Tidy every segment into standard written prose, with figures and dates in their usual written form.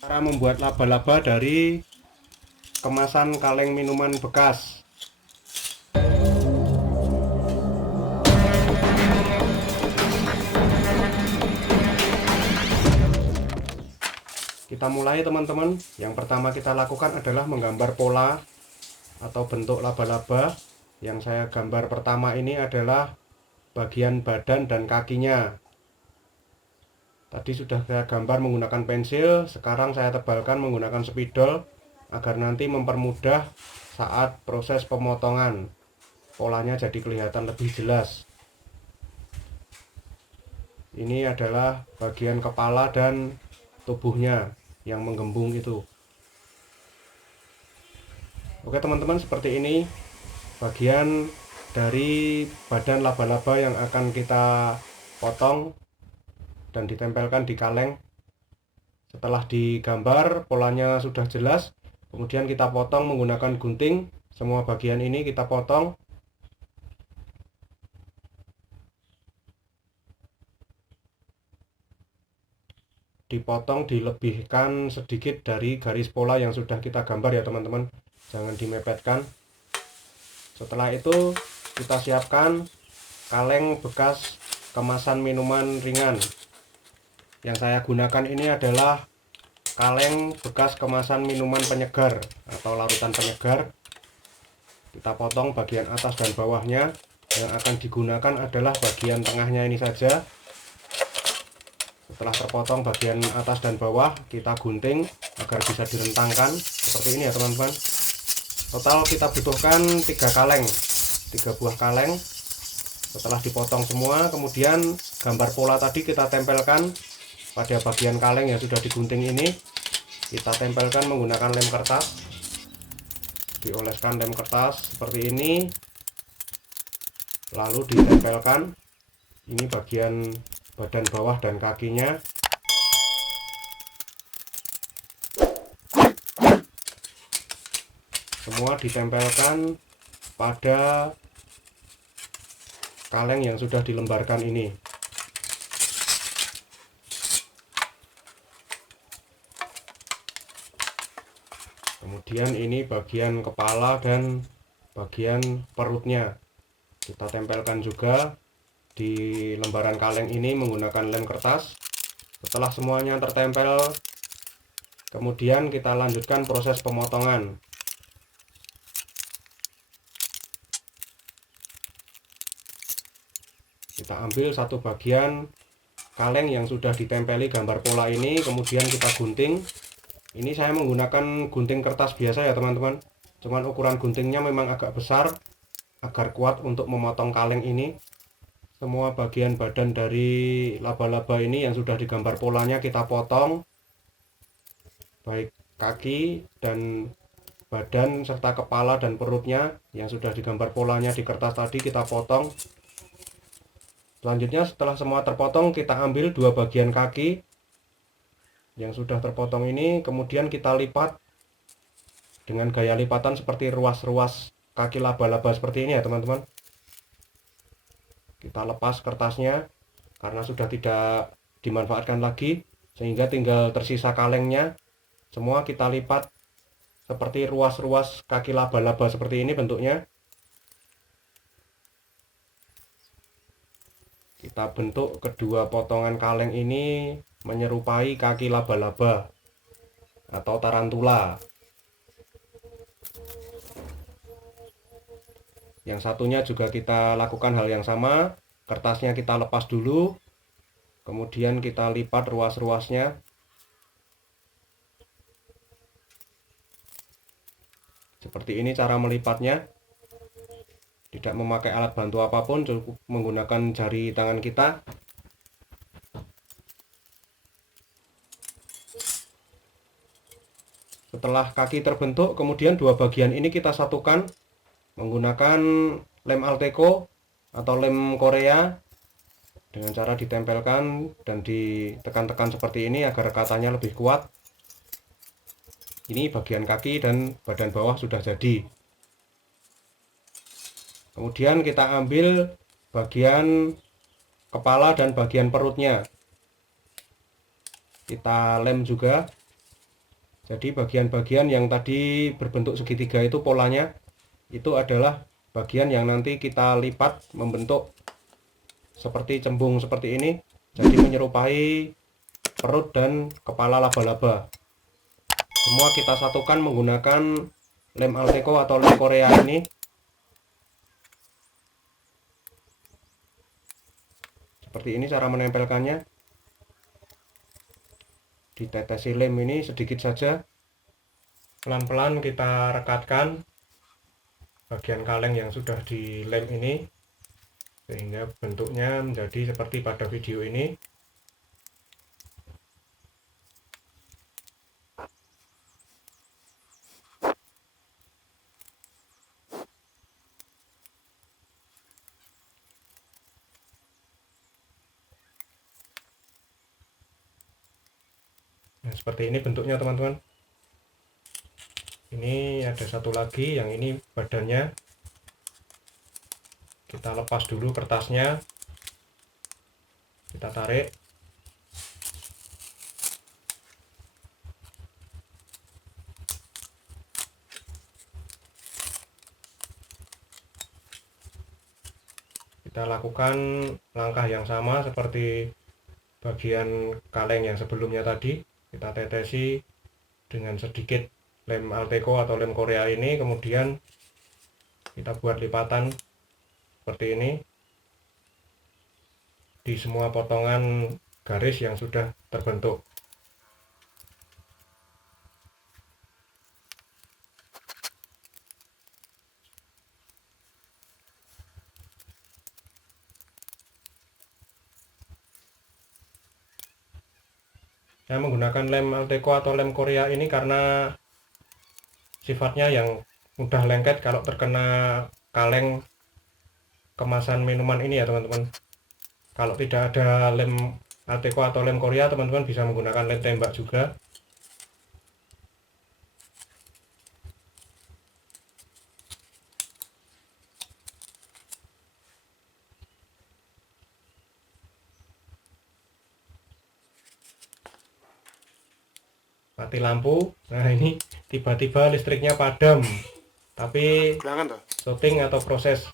Cara membuat laba-laba dari kemasan kaleng minuman bekas. Kita mulai teman-teman. Yang pertama kita lakukan adalah menggambar pola atau bentuk laba-laba. Yang saya gambar pertama ini adalah bagian badan dan kakinya. Tadi sudah saya gambar menggunakan pensil, sekarang saya tebalkan menggunakan spidol agar nanti mempermudah saat proses pemotongan. Polanya jadi kelihatan lebih jelas. Ini adalah bagian kepala dan tubuhnya yang menggembung itu. Oke teman-teman, seperti ini bagian dari badan laba-laba yang akan kita potong dan ditempelkan di kaleng. Setelah digambar polanya sudah jelas, kemudian kita potong menggunakan gunting. Semua bagian ini kita potong. Dipotong dilebihkan sedikit dari garis pola yang sudah kita gambar ya teman-teman, jangan dimepetkan. Setelah itu kita siapkan kaleng bekas kemasan minuman ringan. Yang saya gunakan ini adalah kaleng bekas kemasan minuman penyegar atau larutan penyegar. Kita potong bagian atas dan bawahnya. Yang akan digunakan adalah bagian tengahnya ini saja. Setelah terpotong bagian atas dan bawah, kita gunting agar bisa direntangkan seperti ini ya teman-teman. Total kita butuhkan 3 kaleng, 3 buah kaleng. Setelah dipotong semua, kemudian gambar pola tadi kita tempelkan pada bagian kaleng yang sudah digunting ini. Kita tempelkan menggunakan lem kertas. Dioleskan lem kertas seperti ini, lalu ditempelkan. Ini bagian badan bawah dan kakinya. Semua ditempelkan pada kaleng yang sudah dilembarkan ini. Kemudian ini bagian kepala dan bagian perutnya kita tempelkan juga di lembaran kaleng ini menggunakan lem kertas. Setelah semuanya tertempel, kemudian kita lanjutkan proses pemotongan. Kita ambil satu bagian kaleng yang sudah ditempeli gambar pola ini, kemudian kita gunting. Ini saya menggunakan gunting kertas biasa ya teman-teman, cuman ukuran guntingnya memang agak besar agar kuat untuk memotong kaleng ini. Semua bagian badan dari laba-laba ini yang sudah digambar polanya kita potong, baik kaki dan badan serta kepala dan perutnya yang sudah digambar polanya di kertas tadi kita potong. Selanjutnya setelah semua terpotong, kita ambil 2 bagian kaki yang sudah terpotong ini, kemudian kita lipat dengan gaya lipatan seperti ruas-ruas kaki laba-laba seperti ini ya teman-teman. Kita lepas kertasnya karena sudah tidak dimanfaatkan lagi, sehingga tinggal tersisa kalengnya. Semua kita lipat seperti ruas-ruas kaki laba-laba seperti ini bentuknya. Kita bentuk kedua potongan kaleng ini menyerupai kaki laba-laba atau tarantula. Yang satunya juga kita lakukan hal yang sama. Kertasnya kita lepas dulu, kemudian kita lipat ruas-ruasnya. Seperti ini cara melipatnya. Tidak memakai alat bantu apapun, cukup menggunakan jari tangan kita. Setelah kaki terbentuk, kemudian 2 bagian ini kita satukan menggunakan lem Alteco atau lem Korea dengan cara ditempelkan dan ditekan-tekan seperti ini agar rekatanya lebih kuat. Ini bagian kaki dan badan bawah sudah jadi. Kemudian kita ambil bagian kepala dan bagian perutnya. Kita lem juga Jadi bagian-bagian yang tadi berbentuk segitiga itu polanya itu adalah bagian yang nanti kita lipat membentuk seperti cembung seperti ini. Jadi menyerupai perut dan kepala laba-laba. Semua kita satukan menggunakan lem Alteco atau lem Korea ini. Seperti ini cara menempelkannya. Ditetesi lem ini sedikit saja. Pelan-pelan kita rekatkan bagian kaleng yang sudah dilem ini sehingga bentuknya menjadi seperti pada video ini. Nah, seperti ini bentuknya teman-teman. Ini ada satu lagi, yang ini badannya. Kita lepas dulu kertasnya, kita tarik. Kita lakukan langkah yang sama seperti bagian kaleng yang sebelumnya tadi. Kita tetesi dengan sedikit lem Alteco atau lem Korea ini, kemudian kita buat lipatan seperti ini di semua potongan garis yang sudah terbentuk. Saya menggunakan lem Alteco atau lem Korea ini karena sifatnya yang mudah lengket kalau terkena kaleng kemasan minuman ini ya teman-teman. Kalau tidak ada lem Alteco atau lem Korea, teman-teman bisa menggunakan lem tembak juga. Mati lampu. Nah, ini tiba-tiba listriknya padam. Tapi syuting atau proses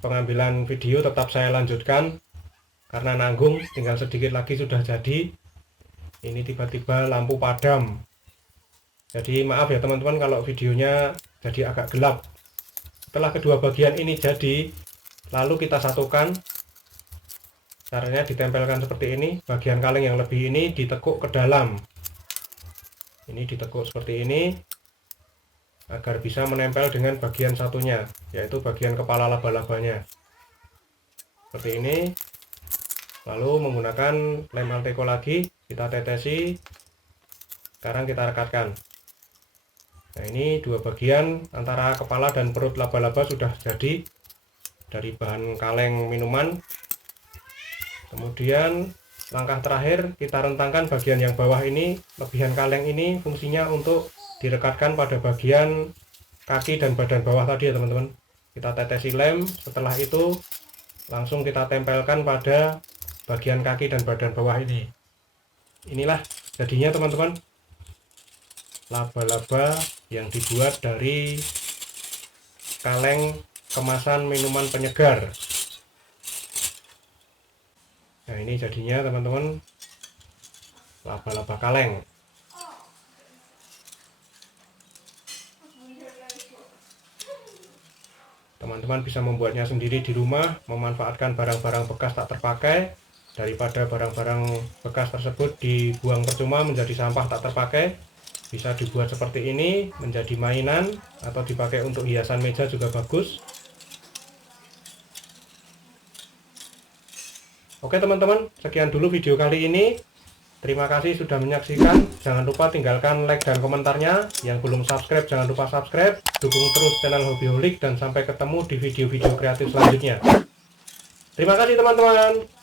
pengambilan video tetap saya lanjutkan karena nanggung, tinggal sedikit lagi sudah jadi. Ini tiba-tiba lampu padam. Jadi maaf ya teman-teman kalau videonya jadi agak gelap. Setelah kedua bagian ini jadi, lalu kita satukan. Caranya ditempelkan seperti ini. Bagian kaleng yang lebih ini ditekuk ke dalam. Ini ditekuk seperti ini agar bisa menempel dengan bagian satunya, yaitu bagian kepala laba-labanya. Seperti ini. Lalu menggunakan lem Alteco lagi, kita tetesi. Sekarang kita rekatkan. Nah, ini dua bagian antara kepala dan perut laba-laba sudah jadi dari bahan kaleng minuman. Kemudian langkah terakhir, kita rentangkan bagian yang bawah ini. Lebihan kaleng ini fungsinya untuk direkatkan pada bagian kaki dan badan bawah tadi ya teman-teman. Kita tetesi lem, setelah itu langsung kita tempelkan pada bagian kaki dan badan bawah ini. Inilah jadinya teman-teman, laba-laba yang dibuat dari kaleng kemasan minuman penyegar. Nah, ini jadinya teman-teman, laba-laba kaleng. Teman-teman bisa membuatnya sendiri di rumah, memanfaatkan barang-barang bekas tak terpakai, daripada barang-barang bekas tersebut dibuang percuma menjadi sampah tak terpakai. Bisa dibuat seperti ini, menjadi mainan atau dipakai untuk hiasan meja juga bagus. Oke teman-teman, sekian dulu video kali ini. Terima kasih sudah menyaksikan. Jangan lupa tinggalkan like dan komentarnya. Yang belum subscribe jangan lupa subscribe. Dukung terus channel Hobbyholic dan sampai ketemu di video-video kreatif selanjutnya. Terima kasih teman-teman.